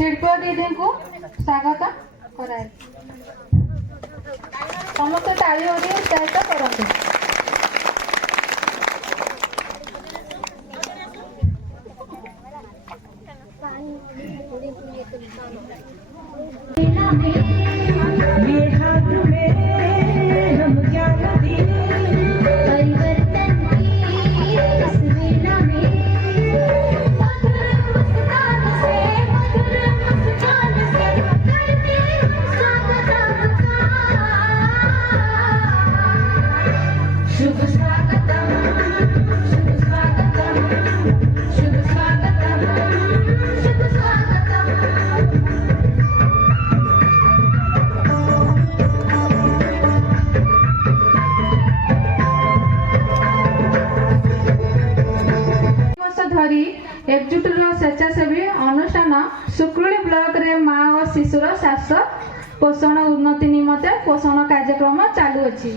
शिल्प दीदी को स्वागत कराए समस्त ताली उत्साहित करते। एकजुट स्वेच्छासेवी अनुष्ठान सुक्रुली ब्लॉक रे माँ और शिशुर स्वास्थ्य पोषण उन्नति निमंते पोषण कार्यक्रम चालू अछि।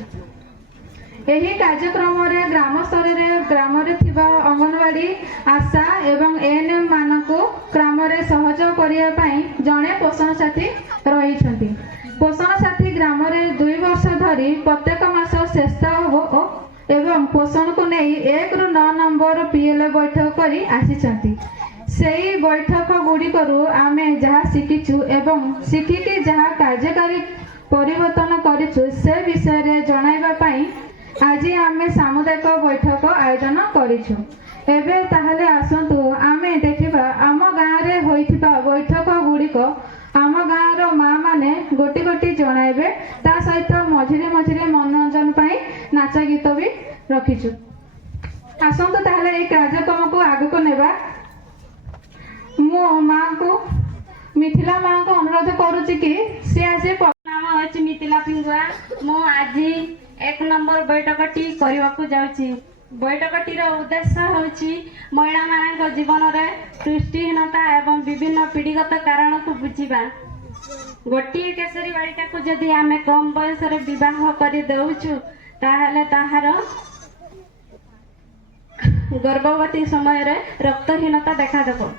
एही कार्यक्रम रे ग्राम स्तर रे ग्राम रे थिबा अंगनवाड़ी आशा एवं एएनएम मानकु ग्राम रे सहयोग करिया पई जणे पोषण साथी रही छथि। पोषण साथी ग्राम रे 2 वर्ष धरी प्रत्येक मास शेष हो एवं पोषण को नहीं 1 ରୁ 9 नंबर पीएलए बैठक करी आसी सेई बैठक गुड़ी करू आमे जहाँ शिखिचु एवं शिखिकी जहाँ कार्यकारी परिवर्तन କରିଛୁ ସେ ବିଷୟରେ ଜଣାଇବା ପାଇଁ ଆଜି ଆମେ ସାମୁଦାୟିକ ବୈଠକ ଆୟୋଜନ କରିଛୁ। ଏବେ ତାହେଲେ ଆସନ୍ତୁ ଆମେ ଦେଖିବା ଆମ ଗାଁରେ ହୋଇଥିବା ବୈଠକ ଗୁଡ଼ିକ ଆମ ଗାଁର ମା' ମାନେ ଗୋଟି ଗୋଟି ଜଣାଇବେ। ତା ସହିତ ମଝିରେ ମଝିରେ ମନୋରଞ୍ଜନ ପାଇଁ ନାଚ ଗୀତ ବି ରଖିଛୁ। ଆସନ୍ତୁ ତାହେଲେ ଏଇ କାର୍ଯ୍ୟକ୍ରମକୁ ଆଗକୁ ନେବା। ମୁଁ ମା'ଙ୍କୁ ମିଥିଲା ମା'ଙ୍କୁ ଅନୁରୋଧ କରୁଛି କି ସେ ଆସି नाम होची मिथिला पिंगुआ। मु आज 1 नंबर बैठकटी करवाकू जाउची। बैठकटीर उद्देश्य होची महिला मानक जीवन रे पुष्टिहीनता एवं विभिन्न पीढ़ीगत कारण को बुझिबा। गोटिए केसरी बालिका को जदि आमे कम बयस रे विवाह करि देउछु ताहले ताहार गर्भवती समय रे रक्तहीनता देखा देबो।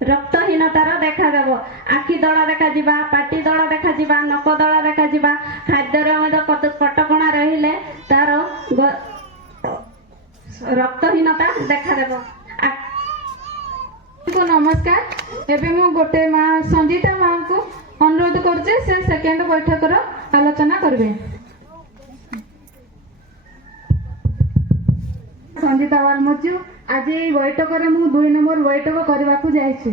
रक्तहीनतार देखा देव। आखि दड़ा देखा जिबा, पाटी दड़ा देखा जिबा, नक दड़ा देखा जिबा, खाद्य कटकणा रहिले तार रक्तहीनता देखा देव। नमस्कार। एबे मु गोटे माँ संजीता माँ को अनुरोध करछे से सेकेंड बैठकर आलोचना करबे। संजीता वालमचु आज ये बैठक में मु 2 नंबर बैठक करने को जाइए।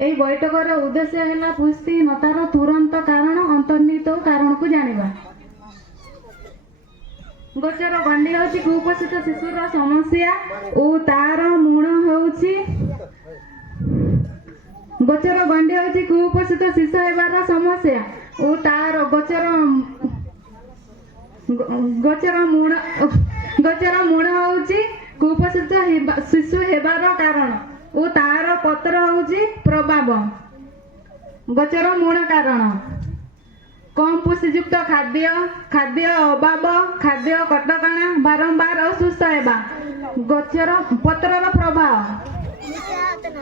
यही बैठक उद्देश्य है पुष्टिहीनतार तुरंत कारण अंतर्निहित कारण को जानिबा। गोचर गंडी होची कुपोषित शिशुर समस्या और तार मूल होची गोचर गंडी होची कुपोषित शिशु हेबार समस्या और तार गोचर मूल होची कुपोषित शिशु हेबार कारण और तार पत्र होची प्रभाव। गोचर मूल कारण कम पुष्टियुक्त खाद्य अभाव खाद्य कटकणा बारंबार असुस्थ हेबा। गोचर पत्रर प्रभाव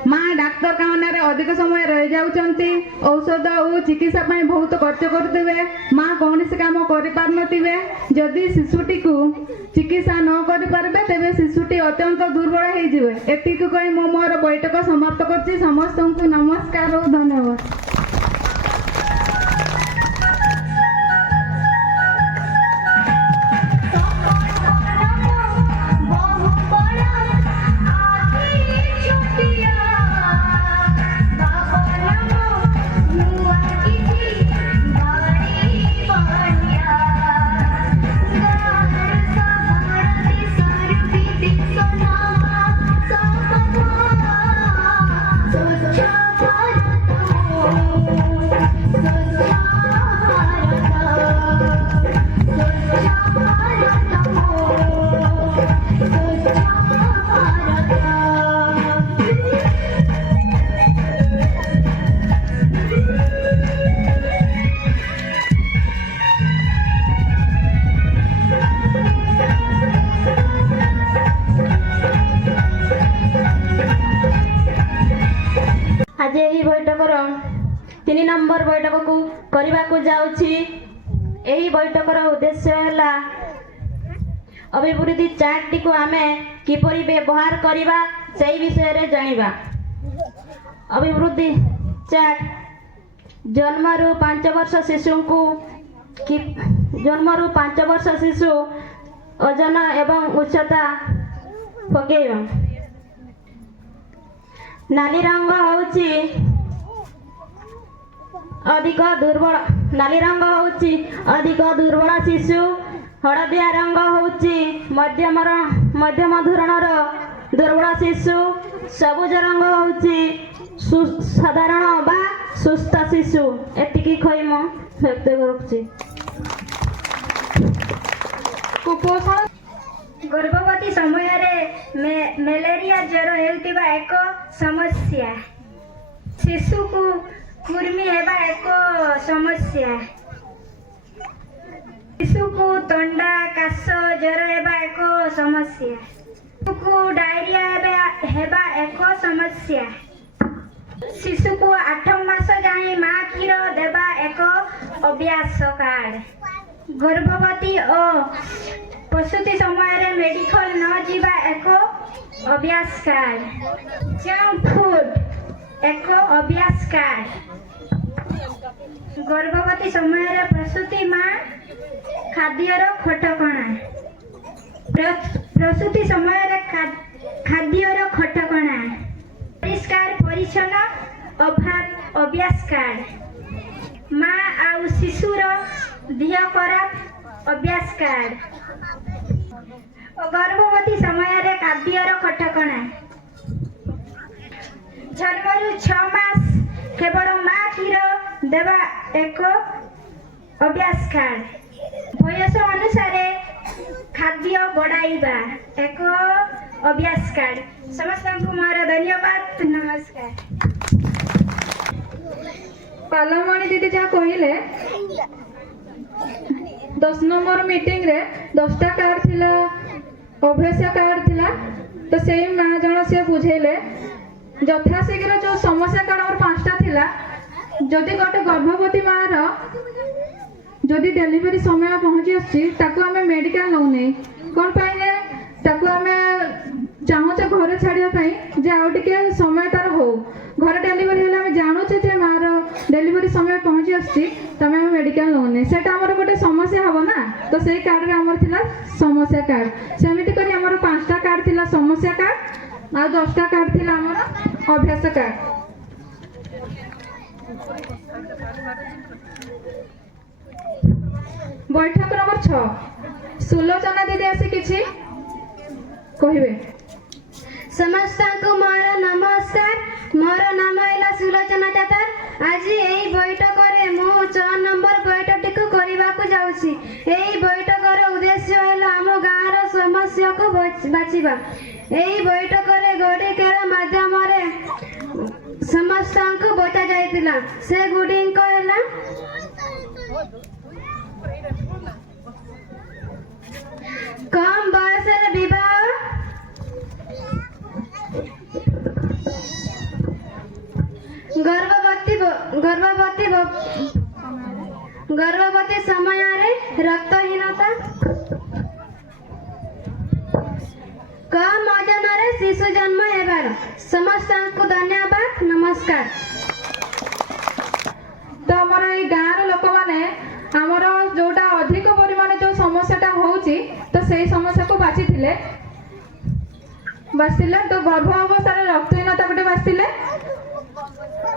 माँ डाक्तरखाना रे अधिक समय रही जाउचंती। औषध और चिकित्सा पाई बहुत खर्च करथिबे। माँ कौन से काम करि पारनथिबे। जदि शिशुटी को चिकित्सा न करि पारबे तेबे शिशुटी अत्यंत दुर्बल हो जिवे। एतिक कहि मो मोर बैठक समाप्त करछि। समस्त को नमस्कार और धन्यवाद। आज यही बैठकर 3 नंबर बैठक को करने को जाउची। यही बैठकर उद्देश्य है अभिवृद्धि चार्ट को आमे किपरि व्यवहार करबा से विषय रे जानिबा। अभिवृद्धि चार्ट जन्मरू 5 वर्ष शिशु को जन्मरू 5 वर्ष शिशु ओजन एवं उच्चता पकेइबा। नाली रंग होची अधिक दुर्बल शिशु। हलदिया रंग होची मध्यम धरणर दुर्बल शिशु। सबुज रंग होची साधारण बा सुस्थ शिशु। एतिकी कहि म व्यक्त करूची। कुपोषण गर्भवती समय मलेरिया ज्वर हेउतिबा एक समस्या। शिशु को कुर्मी हेबा एक समस्या। शिशु को तंडा काश ज्वर हेबा एक समस्या। शिशु को डायरिया हेबा एक समस्या। शिशु को 8 मास जाए माँ क्षीर देबा एक अभ्यास कार्ड। गर्भवती और प्रसूति समय मेडिकल न जीवा एक अभ्यास कार्ड। जंक फूड एक अभ्यास कार्ड। ଗର୍ଭବତୀ ସମୟରେ ପ୍ରସୂତି ମା ଖାଦ୍ୟର ଖଟକଣା। ପ୍ରସୂତି ସମୟରେ ଖାଦ୍ୟର ଖଟକଣା। ପରିଷ୍କାର ପରିଚ୍ଛନ୍ନ ଅଭ୍ୟାସ କାର୍ଡ। ମା ଆଉ ଶିଶୁର ଦେହ ଖରାପ ଅଭ୍ୟାସ କାର୍ଡ। ଗର୍ଭବତୀ ସମୟରେ ଖାଦ୍ୟର ଖଟକଣା। ଜନ୍ମରୁ 6 ମାସ କେବଳ ମା କ୍ଷୀର ଦେବା ଏକ ଅଭ୍ୟାସ କାର୍ଡ। ବୟସ ଅନୁସାରେ ଖାଦ୍ୟ ବଢ଼ାଇବା ଏକ ଅଭ୍ୟାସ କାର୍ଡ। ସମସ୍ତଙ୍କୁ ମୋର ଧନ୍ୟବାଦ, ନମସ୍କାର। ପାଲମଣି ଦିଦି ଯାହା କହିଲେ 10 ନମ୍ବର ମିଟିଂରେ 10ଟା କାର୍ଡ ଥିଲା, ଅଭ୍ୟାସ କାର୍ଡ ଥିଲା। ତ ସେଇ ମା ଜଣ ସିଏ ବୁଝେଇଲେ ଯଥାଶୀଘ୍ର ଯୋଉ ସମସ୍ୟା କାର୍ଡ ଆମର 5ଟା ଥିଲା, ଯଦି ଗୋଟେ ଗର୍ଭବତୀ ମାର ଯଦି ଡେଲିଭରି ସମୟ ପହଞ୍ଚି ଆସୁଛି ତାକୁ ଆମେ ମେଡିକାଲ ନଉନେ। କ'ଣ ପାଇଁ ନା ତାକୁ ଆମେ ଚାହୁଁଛେ ଘରେ ଛାଡ଼ିବା ପାଇଁ ଯେ ଆଉ ଟିକେ ସମୟ ତାର ହଉ। ଘରେ ଡେଲିଭରି ହେଲେ ଆମେ ଜାଣୁଛେ ଯେ ମାର ଡେଲିଭରି ସମୟ ପହଞ୍ଚି ଆସୁଛି, ତମେ ଆମେ ମେଡିକାଲ ନଉନେ। ସେଇଟା ଆମର ଗୋଟେ ସମସ୍ୟା ହବ ନା। ତ ସେଇ କାର୍ଡରେ ଆମର ଥିଲା ସମସ୍ୟା କାର୍ଡ। ସେମିତି କରି ଆମର 5ଟା କାର୍ଡ ଥିଲା ସମସ୍ୟା କାର୍ଡ, ଆଉ 10ଟା କାର୍ଡ ଥିଲା ଆମର ଅଭ୍ୟାସ କାର୍ଡ। ବୈଠକ ନମ୍ବର 6 ସୁଲୋଚନା ଦିଦି ଆସି କିଛି କହିବେ। ସମସ୍ତଙ୍କୁ ମୋର ନମସ୍କାର। ମୋର ନାମ ହେଲା ସୁଲୋଚନା ଚାତର। ଆଜି ଏହି ବୈଠକରେ ମୁଁ 6 ନମ୍ବର ବୈଠକଟିକୁ କରିବାକୁ ଯାଉଛି। ଏହି ବୈଠକର ଉଦ୍ଦେଶ୍ୟ ହେଲା ଆମ ଗାଁର ସମସ୍ୟାକୁ ବାଛିବା। ଏହି ବୈଠକରେ ଗୋଟି ଖେଳ ମାଧ୍ୟମରେ ସମସ୍ତଙ୍କୁ ବଛାଯାଇଥିଲା। ସେଗୁଡ଼ିକ ହେଲା କମ୍ ବୟସରେ ବିବାହ, ଗର୍ଭବତୀ ସମୟରେ ରକ୍ତହୀନତା, କମ୍ ଓଜନରେ ଶିଶୁ ଜନ୍ମ ହେବାର। ସମସ୍ତଙ୍କୁ ଧନ୍ୟବାଦ, ନମସ୍କାର। ତ ଆମର ଏଇ ଗାଁର ଲୋକମାନେ ଆମର ଯୋଉଟା ଅଧିକ ପରିମାଣରେ ଯୋଉ ସମସ୍ୟାଟା ହଉଛି ତ ସେଇ ସମସ୍ୟାକୁ ବାଛିଥିଲେ। ତ ଗର୍ଭ ଅବସ୍ଥାରେ ରକ୍ତହୀନତା ଗୋଟେ ବାଛିଥିଲେ,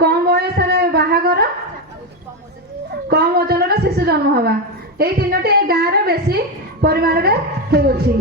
କମ୍ ବୟସରେ ବାହାଘର, କମ୍ ଓଜନର ଶିଶୁ ଜନ୍ମ ହେବା। ଏଇ 3ଟି ଏ ଗାଁରେ ବେଶୀ ପରିମାଣରେ ହେଉଅଛି।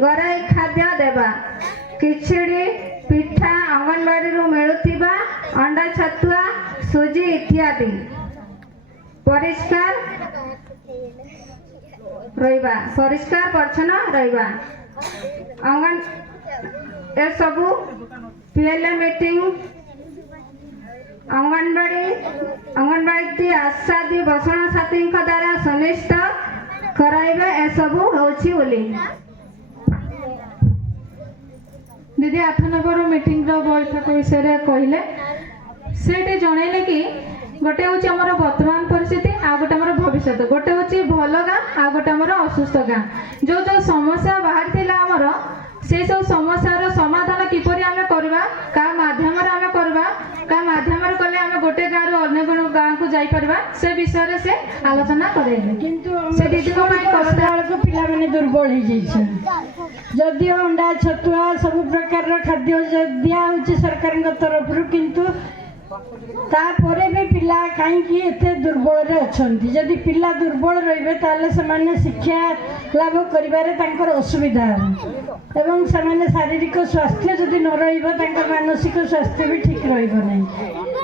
ଘରୋଇ ଖାଦ୍ୟ ଦେବା। ଖିଚୁଡ଼ି, ପିଠା, ଅଙ୍ଗନବାଡ଼ିରୁ ମିଳୁଥିବା ଅଣ୍ଡା, ଛତୁଆ, ସୁଜି ଇତ୍ୟାଦି। ପରିଷ୍କାର ପରିଚ୍ଛନ୍ନ ରହିବା। ଏସବୁ ପିଏଲ୍ଏ ମିଟିଂ, ଅଙ୍ଗନବାଡ଼ି ଆଶାଦି ବସଣ ସାଥୀଙ୍କ ଦ୍ୱାରା ସୁନିଶ୍ଚିତ କରାଇବା। ଏସବୁ ହେଉଛି ବୋଲି ଦିଦି 8 ନମ୍ବର ମିଟିଂର ବୈଠକ ବିଷୟରେ କହିଲେ। ସେଠି ଜଣେଇଲେ କି ଗୋଟେ ହେଉଛି ଆମର ବର୍ତ୍ତମାନ ପରିସ୍ଥିତି, ଆଉ ଗୋଟେ ଆମର ଭବିଷ୍ୟତ। ଗୋଟେ ହେଉଛି ଭଲ ଗାଁ, ଆଉ ଗୋଟେ ଆମର ଅସୁସ୍ଥ ଗାଁ। ଯୋଉ ସମସ୍ୟା ବାହାରିଥିଲା ଆମର, ସେଇ ସବୁ ସମସ୍ୟାର ସମାଧାନ କିପରି ଆମେ କରିବା, କାହା ମାଧ୍ୟମରେ ଆମେ କରିବା, କାହା ମାଧ୍ୟମରେ କଲେ ଆମେ ଗୋଟେ ଗାଁରୁ ଅନ୍ୟ ଗାଁକୁ ଯାଇପାରିବା, ସେ ବିଷୟରେ ସେ ଆଲୋଚନା କରେଇଲେ। କିନ୍ତୁ ସେ ଦିଦିଙ୍କ ପାଇଁ କଷ୍ଟ ବେଳକୁ ପିଲାମାନେ ଦୁର୍ବଳ ହେଇଯାଇଛନ୍ତି। ଯଦିଓ ଅଣ୍ଡା, ଛତୁଆ ସବୁ ପ୍ରକାରର ଖାଦ୍ୟ ଦିଆହେଉଛି ସରକାରଙ୍କ ତରଫରୁ, କିନ୍ତୁ ତାପରେ ବି ପିଲା କାହିଁକି ଏତେ ଦୁର୍ବଳରେ ଅଛନ୍ତି। ଯଦି ପିଲା ଦୁର୍ବଳ ରହିବେ ତାହେଲେ ସେମାନେ ଶିକ୍ଷା ଲାଭ କରିବାରେ ତାଙ୍କର ଅସୁବିଧା ହେବ ଏବଂ ସେମାନେ ଶାରୀରିକ ସ୍ୱାସ୍ଥ୍ୟ ଯଦି ନ ରହିବ ତାଙ୍କର ମାନସିକ ସ୍ୱାସ୍ଥ୍ୟ ବି ଠିକ୍ ରହିବ ନାହିଁ।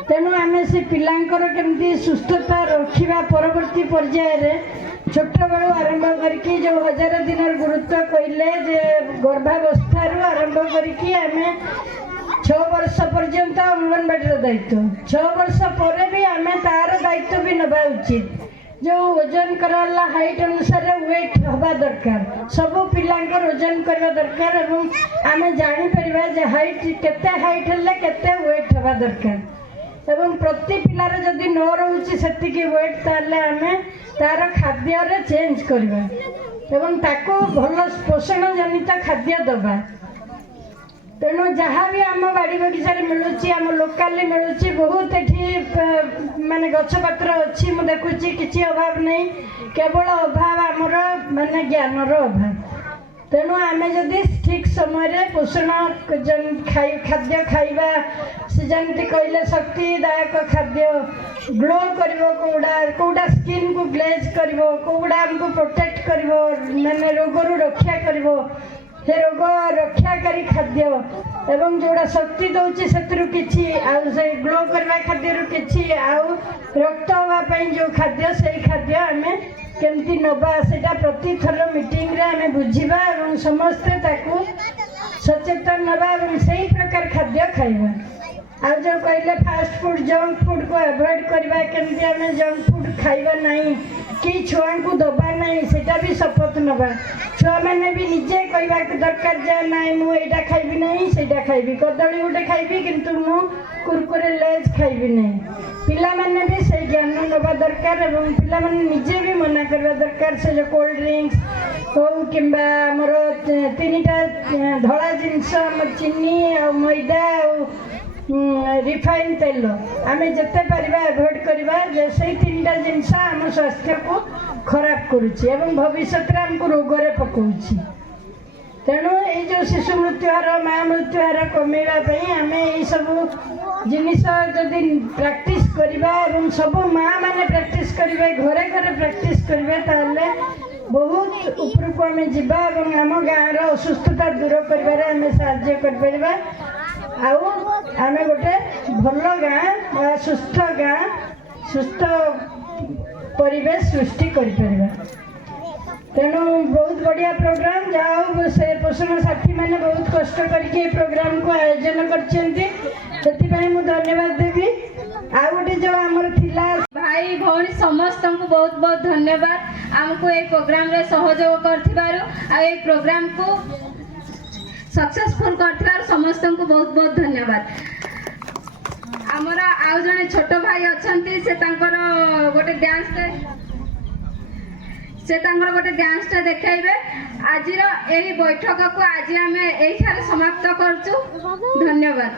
ତେଣୁ ଆମେ ସେ ପିଲାଙ୍କର କେମିତି ସୁସ୍ଥତା रखा परवर्ती पर्यायर छोट बेलू आरंभ करके जो 1000 दिन गुरुत्व कहले जे गर्भावस्था आरंभ करके आम 6 वर्ष पर्यंत अंगनवाड़ी दायित्व 6 वर्ष पर भी आम तार दायित्व भी नवा उचित जो ओजन कराला हाइट अनुसार वेट हवा दरकार सबू पिलांकर ओजन करवा दरकार एवं आम जानी परिबा जे हाइट केते हाइट हेले केते वेट हवा दरकार एवं प्रति पिलार जदि न रहुची सेतिकी वेट ताले आमे तार खाद्य रे चेंज करबा एवं ताको भल पोषण जनित खाद्य दबा तेणु जहाँ भी आम बाड़ी बगीचार मिलूँ आम लोकाल मिलूँ बहुत ये माने गछपत्र अच्छी मुझे देखुची किसी अभाव नहीं केवल अभाव आमर माने ज्ञानर अभाव तेणु आम जदि ठीक समय पोषण खाद्य खाइबा से जमी कहले शक्तिदायक खाद्य ग्लो कर कौटा स्किन को ग्लेज कर कौटा आमको प्रोटेक्ट कर माने रोगरू रक्षा कर हे रोग रक्षाकारी खाद्य एवं जोड़ा शक्ति दौची से ग्लो करवा खाद्य रक्त हाँपाई जो खाद्य से खाद्य आम केमती नवा से प्रति थर मीटिंग रे आम बुझा और समस्ते ताकू सचेतन नवा और सही प्रकार खाद्य खाइबा आ जो कहले फास्ट फूड जंक फूड को अवॉइड करवा केमती आम जंक फूड खाइबा नहीं कि छुआ को दबा नहीं सेटा भी शपथ नवा छुआ मैंने भी निजे कहवा दरकार जा ना मुझे खाइबी नहीं सेटा खाइबी कदली गोटे खाइबी किंतु मु कुरकुरे लेज खाइबी नहीं पिला माने भी से ज्ञान नवा दरकार एवं पिला माने निजे भी मना करवा दरकार से जो कोल्ड ड्रिंक्स हो किंबा हमर 3टा धला जिनस चीनी और मैदा और रिफाइन तेल आम जिते पारिबा अवॉइड करवा से 3टा जिनस आम स्वास्थ्य को खराब करुच्ची एवं भविष्य में आमको रोगरे पकाउछि तेणु ये जो शिशु मृत्यु हार माँ मृत्यु हार कमेवाई आम ये सब जिनिस जदि प्रैक्टिस करवा एवं सब माँ मैंने प्रैक्टिस करेंगे घरे घरे प्रैक्टिस करेंगे ताहले बहुत उपरको आम जीवा और आम गाँव असुस्थता दूर कर साहाय्य कर आम गोटे भल गाँ सुस्थ गाँ सुस्थ परिवेश सृष्टि करें तेणु बहुत बढ़िया प्रोग्राम जहाँ से पोषण साथी मैंने बहुत कष्ट करके प्रोग्राम को आयोजन कर धन्यवाद देवी आ गोटे जो आमर थिला भाई भौणी समस्त को बहुत बहुत धन्यवाद आमको ये प्रोग्राम रे सहयोग कर प्रोग्राम को सक्सेसफुल कर समस्त को बहुत बहुत धन्यवाद आमर आउ जने छोट भाई अच्छे से गोटे डांस देखाइबे आज यही बैठक को आज आम यही समाप्त करचु धन्यवाद।